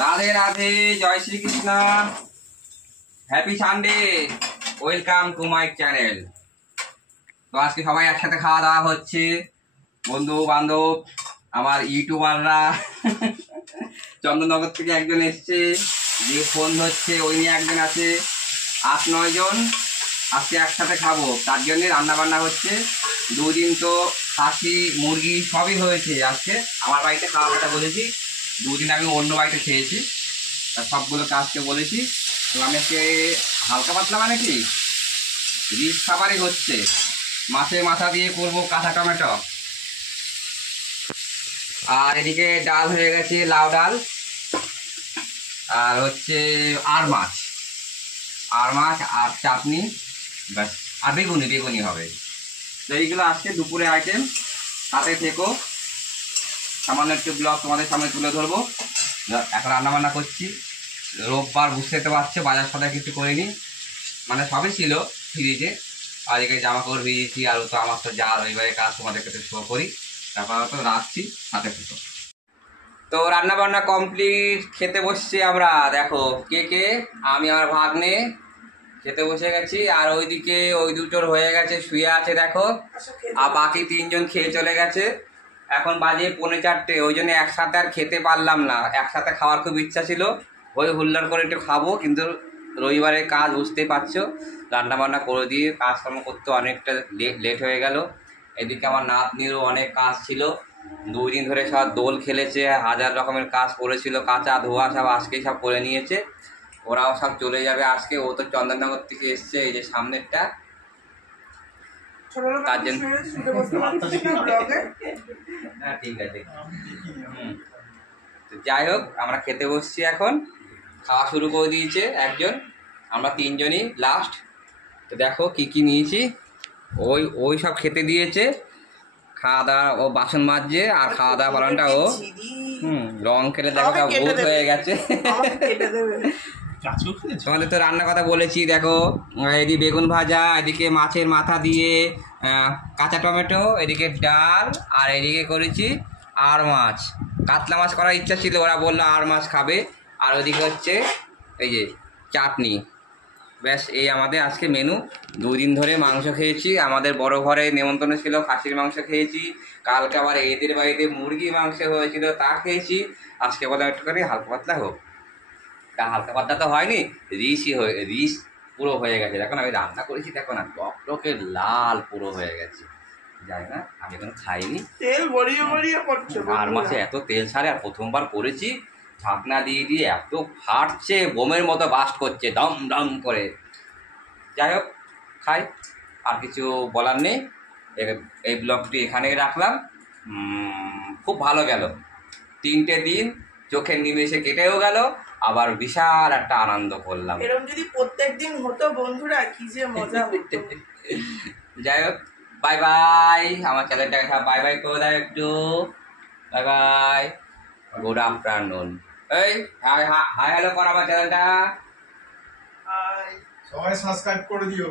রাধে রাধে, জয় Shri Krishna, happy Sunday, welcome to my channel. তো আজকে সবাই একসাথে খাওয়া দাওয়া হচ্ছে, বন্ধু বান্ধব, আমার ইউটিউবাররা। চন্দননগর থেকে একজন এসছে, যে ফোন ধরছে ওই নিয়ে একজন আছে, 8-9 জন আজকে একসাথে খাবো। তার জন্য রান্না বান্না হচ্ছে। দুদিন তো খাসি মুরগি সবই হয়েছে। আজকে আমার বাড়িতে খাওয়া দাওয়া বলেছি, দুদিন আমি অন্য বাড়িতে খেয়েছি, সবগুলো কাজকে বলেছি। তো আমি আজকে হালকা পাতলা মানে কি রিচ খাবারই হচ্ছে, মাছের মাথা দিয়ে করবো কাঁচা টমেটো। আর এদিকে ডাল হয়ে গেছে, লাউ ডাল, আর হচ্ছে আর মাছ আর চাটনি, ব্যাস। আর বেগুনি হবে। তো এইগুলো আজকে দুপুরে আইটেম। সাথে থেকো, সামান্য একটু ব্লগ তোমাদের সামনে তুলে ধরবো। এখন রান্নাবান্না করছি। রোববার বুঝতে তো পারছো, বাজার সদায় কিছু করিনি, মানে সবই ছিল ফ্রিজে। আর এখানে জামা কাপড় ভিজিয়েছি, আর তো আমার তো যা রবিবারের কাজ তোমাদেরকে তো শো করি। তারপর তো রাখছি, সাথে থেকো। তো রান্না বান্না কমপ্লিট, খেতে বসছি আমরা। দেখো কে কে, আমি আমার ভাগ্নে খেতে বসে গেছি। আর ওইদিকে ওই দুটোর হয়ে গেছে, শুয়ে আছে দেখো। আর বাকি 3 জন খেয়ে চলে গেছে। এখন বাজে 3:45, ওই জন্য একসাথে আর খেতে পারলাম না। একসাথে খাওয়ার খুব ইচ্ছা ছিল, ওই হুল্লার করে একটু খাবো, কিন্তু রবিবারের কাজ বুঝতেই পারছো, রান্না বান্না করে দিয়ে কাজকর্ম করতে অনেকটা লেট হয়ে গেল। এদিকে আমার নাতনিরও অনেক কাজ ছিল, 2 দিন ধরে সব দোল খেলেছে, 1000 রকমের কাজ করেছিল, কাঁচা ধোয়া সব আজকেই সব করে নিয়েছে। ওরাও সব চলে যাবে আজকে। ও তো চন্দননগর থেকে এসছে, এই যে সামনেরটা, তার জন্য। হ্যাঁ ঠিক আছে। তো যাই হোক, আমরা খেতে বসছি এখন। খাওয়া শুরু করে দিয়েছে একজন, আমরা 3 জনই লাস্ট। তো দেখো কি কি নিয়েছি। ওই সব খেতে দিয়েছে, খাওয়া দাওয়া ও বাসন মাজছে, আর খাওয়া দাওয়া পালনটা ও রং খেলে দেখো সব ভূত হয়ে গেছে। তোমাদের তো রান্নার কথা বলেছি, দেখো এদিকে বেগুন ভাজা, এদিকে মাছের মাথা দিয়ে কাঁচা টমেটো, এদিকে ডাল, আর এদিকে করেছি আর মাছ। কাতলা মাছ করার ইচ্ছা ছিল, ওরা বললো আর মাছ খাবে। আর ওইদিকে হচ্ছে এই যে চাটনি। ব্যাস, এই আমাদের আজকে মেনু। 2 দিন ধরে মাংস খেয়েছি, আমাদের বড় ঘরে নেমন্তন্ন ছিল, খাসির মাংস খেয়েছি। কালকে আবার এদের বাড়িতে মুরগি মাংস হয়েছিল, তা খেয়েছি। আজকে বললাম একটুখানি হালকা পাতলা হোক, তা হালকা পাতলা তো হয়নি, রিচ পুরো হয়ে গেছে। দেখো আমি রান্না করেছি, দেখো না টকটকে লাল পুরো হয়ে গেছে। যাই না, আমি এখন খাইনি, তেল গড়িয়ে গড়িয়ে পড়ছে। আর মাছে এত তেল ছাড়ে, আর প্রথমবার করেছি, ঢাকনা দিয়ে দিয়ে এত ফাটছে, বোমের মতো বাস্ট করছে দম দম করে। যাই হোক, খাই, আর কিছু বলার নেই। এই ব্লগটি এখানেই রাখলাম। খুব ভালো গেল, 3টে দিন চোখের নিমেষে কেটেও গেল, আবার বিশাল একটা আনন্দ করলাম। এরকম যদি প্রত্যেকদিন হতো বন্ধুরা, কি যে মজা হতো। যাই হোক, বাই বাই। আমার চ্যানেলটাকে বাই বাই করে দাও একটু। Bye bye, good afternoon. এই হাই হ্যালো কর আমার চ্যানেলটা। সবাই সাবস্ক্রাইব করে দিও।